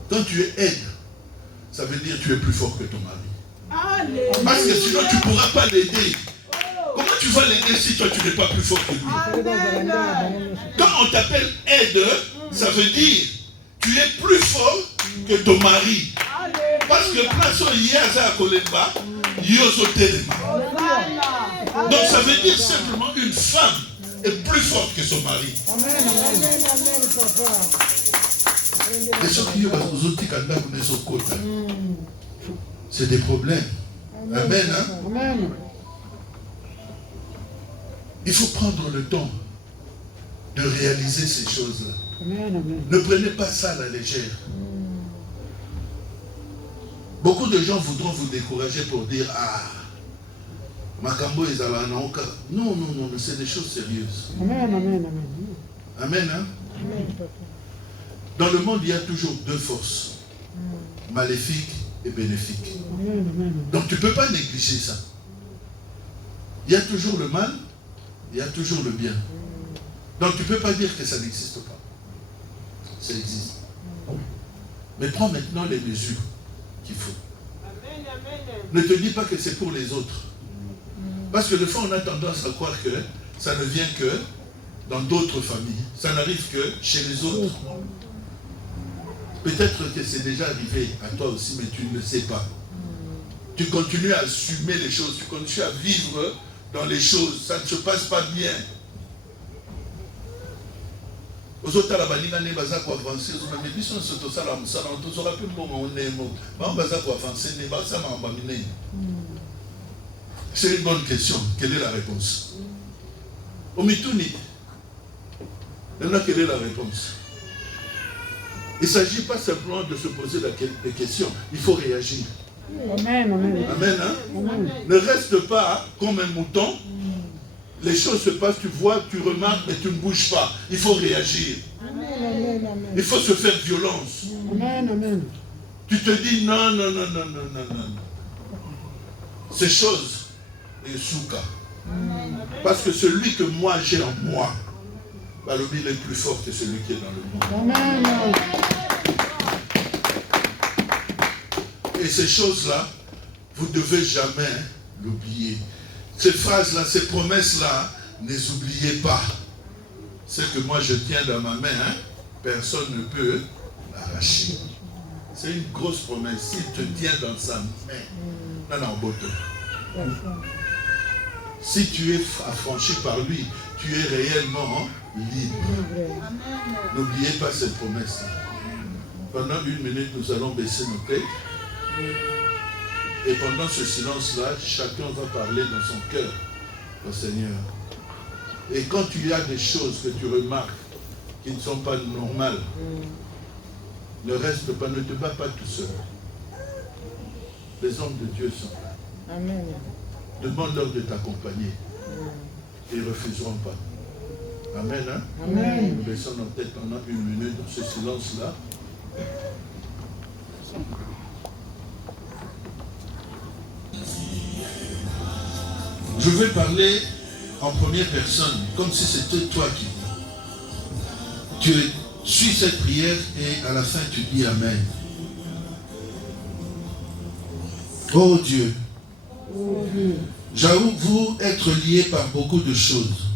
quand tu es aide, ça veut dire que tu es plus fort que ton mari. Parce que sinon tu ne pourras pas l'aider. Comment tu vas l'aider si toi tu n'es pas plus fort que lui? Quand on t'appelle aide, ça veut dire que tu es plus fort que ton mari. Parce que place où il y a à Kolemba, il y a aux éléments. Donc ça veut dire simplement une femme est plus forte que son mari. Les gens qui ont aux autres c'est des problèmes. Amen. Hein? Il faut prendre le temps de réaliser ces choses-là. Ne prenez pas ça à la légère. Beaucoup de gens voudront vous décourager pour dire « Ah, Makambo et Zalanauka. » Non, c'est des choses sérieuses. Amen. Hein? Dans le monde, il y a toujours deux forces. Maléfiques et bénéfiques. Donc tu ne peux pas négliger ça. Il y a toujours le mal, il y a toujours le bien. Donc tu ne peux pas dire que ça n'existe pas. Ça existe. Mais prends maintenant les mesures qu'il faut. Ne te dis pas que c'est pour les autres. Parce que des fois, on a tendance à croire que ça ne vient que dans d'autres familles. Ça n'arrive que chez les autres. Peut-être que c'est déjà arrivé à toi aussi, mais tu ne le sais pas. Tu continues à assumer les choses, tu continues à vivre dans les choses. Ça ne se passe pas bien. Aux autres, la banine n'est pas pour avancer. C'est une bonne question. Quelle est la réponse? Omituni. Quelle est la réponse? Il ne s'agit pas simplement de se poser des questions. Il faut réagir. Amen. Amen. Hein? Ne reste pas comme un mouton. Les choses se passent, tu vois, tu remarques, mais tu ne bouges pas. Il faut réagir. Il faut se faire violence. Tu te dis non. Ces choses, et souka. Parce que celui que moi j'ai en moi, il est plus fort que celui qui est dans le monde. Et ces choses-là, vous ne devez jamais l'oublier. Ces phrases-là, ces promesses-là, ne les oubliez pas. Ce que moi je tiens dans ma main, personne ne peut l'arracher. C'est une grosse promesse. S'il te tient dans sa main, non, boto. Si tu es affranchi par lui, tu es réellement libre. N'oubliez pas cette promesse. Pendant 1 minute, nous allons baisser nos têtes. Et pendant ce silence-là, chacun va parler dans son cœur au Seigneur. Et quand tu as des choses que tu remarques qui ne sont pas normales, ne reste pas, ne te bats pas tout seul. Les hommes de Dieu sont là. Amen. Demande-leur de t'accompagner. Et ils ne refuseront pas. Amen. Hein? Amen. Nous baissons nos têtes pendant 1 minute dans ce silence-là. Je vais parler en première personne, comme si c'était toi qui dis. Tu suis cette prière et à la fin tu dis Amen. Oh Dieu, j'avoue être lié par beaucoup de choses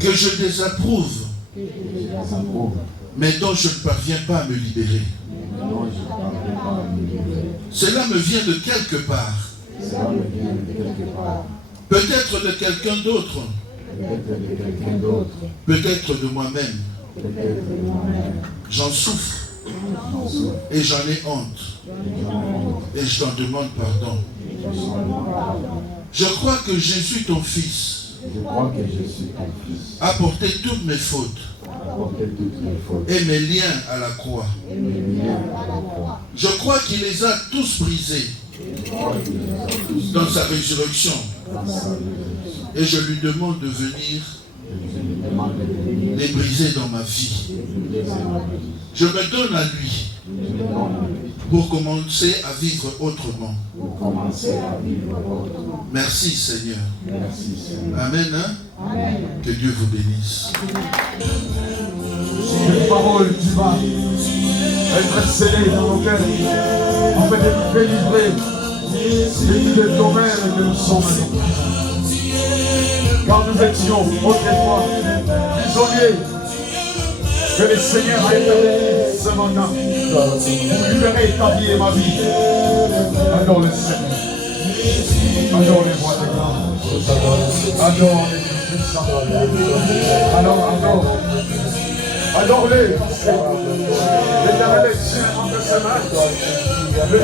que je désapprouve, mais dont je ne parviens pas à me libérer. Cela me vient de quelque part. Peut-être de quelqu'un d'autre. Peut-être de moi-même. J'en souffre. Et j'en ai honte. Et je t'en demande pardon. Je crois que Jésus, ton Fils, a porté toutes mes fautes et mes liens à la croix. Je crois qu'il les a tous brisés dans sa résurrection. Et je lui demande de venir les briser dans ma vie. Je me donne à lui pour commencer à vivre autrement. Merci Seigneur. Amen. Hein? Que Dieu vous bénisse. Cette parole qui va être scellée dans nos cœurs, afin de nous délivrer des domaines que nous sommes maintenant. Car nous étions autrefois prisonniers, que le Seigneur a établi ce matin pour libérer ta vie et ma vie. Adore le Seigneur. Adore les voix des grands. Adore les puissants. Adore. Adore-les. L'éternel est Dieu entre ses mains. Le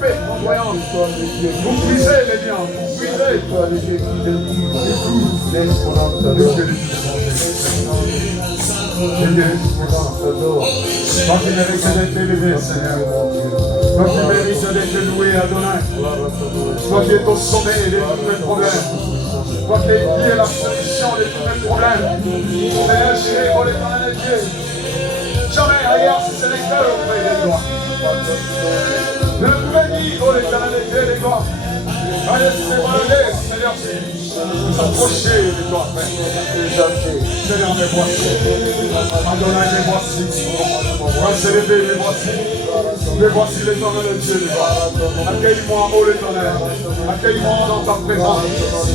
paix, en voyant. Vous brisez les liens. Vous brisez. Toi qui mérites d'être élevé, Seigneur. Toi qui mérites d'être loué, Adonai. Toi qui es au sommet de tous mes problèmes. Toi qui es la solution de tous mes problèmes. Seigneur, j'irai pour l'éternel Dieu. Jamais ailleurs si c'est les cœurs auprès des gloires. Je ne pouvais dire, oh l'éternel Dieu, les gloires. Allez, c'est Seigneur, nous approcher de toi, Père. Seigneur, les voici. Adonai, les voici. Voici les voici. Les voici l'éternel de Dieu, les gloires. Accueille-moi, oh l'éternel. Accueille-moi dans ta présence.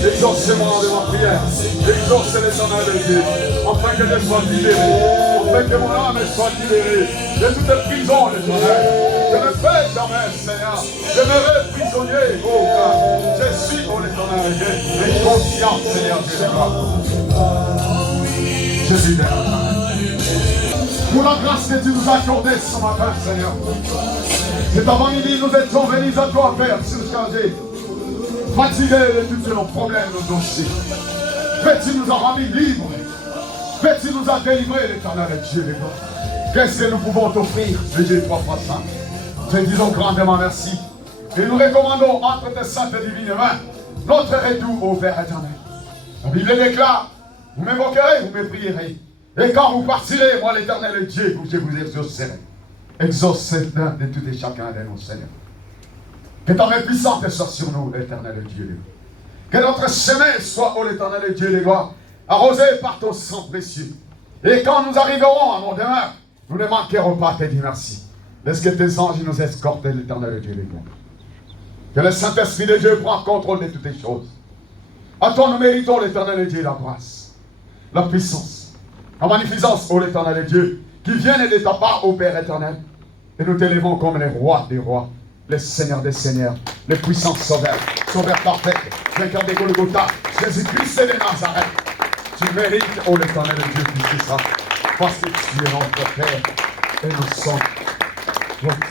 Exauce-moi de ma prière. Exauce l'éternel de Dieu. Afin que je sois libéré. Afin que mon âme soit libérée de toute prison, l'éternel. Je ne fais jamais, Seigneur. Je me rêve prisonnier, oh God. Je suis, oh l'éternel, j'ai conscience, Seigneur, que je dois. Je suis bien. Pour la grâce que tu nous as accordée ce matin, Seigneur. Cet avant-midi, nous étions venus à toi, Père, surchargés, fatigués de tous nos problèmes, nos dossiers. Père, tu nous as rendus libres. Père, tu nous as délivrés, l'éternel Dieu, les gars. Qu'est-ce que nous pouvons t'offrir, le Dieu trois fois saint? Te disons grandement merci. Et nous recommandons entre tes saintes et divines mains notre retour au Père éternel. La Bible déclare, vous m'évoquerez, vous me prierez. Et quand vous partirez, moi l'éternel Dieu, je vous exaucerai. Exauce l'un de tout et chacun de nous, Seigneur. Que ta main puissante soit sur nous, l'éternel Dieu. Que notre chemin soit, ô l'éternel Dieu, les gloires, arrosé par ton sang précieux. Et quand nous arriverons à mon demeure, nous ne manquerons pas à te dire merci. Laisse que tes anges nous escortent, l'éternel Dieu, les gloires. Que le Saint-Esprit de Dieu prenne contrôle de toutes les choses. À toi nous méritons, l'éternel Dieu, la grâce, la puissance, la magnificence, ô l'éternel Dieu, qui viennent de ta part, ô Père éternel. Et nous t'élevons comme les rois des rois, les seigneurs des seigneurs, les puissants sauveurs, sauveurs parfaits, vainqueurs des Golgotha, Jésus-Christ de Nazareth. Tu mérites, ô l'éternel Dieu, qui fait ça, parce que tu es notre Père, et nous sommes votre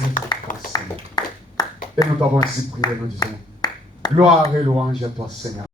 Seigneur. Et nous t'avons ainsi prié, nous disons, gloire et louange à toi, Seigneur.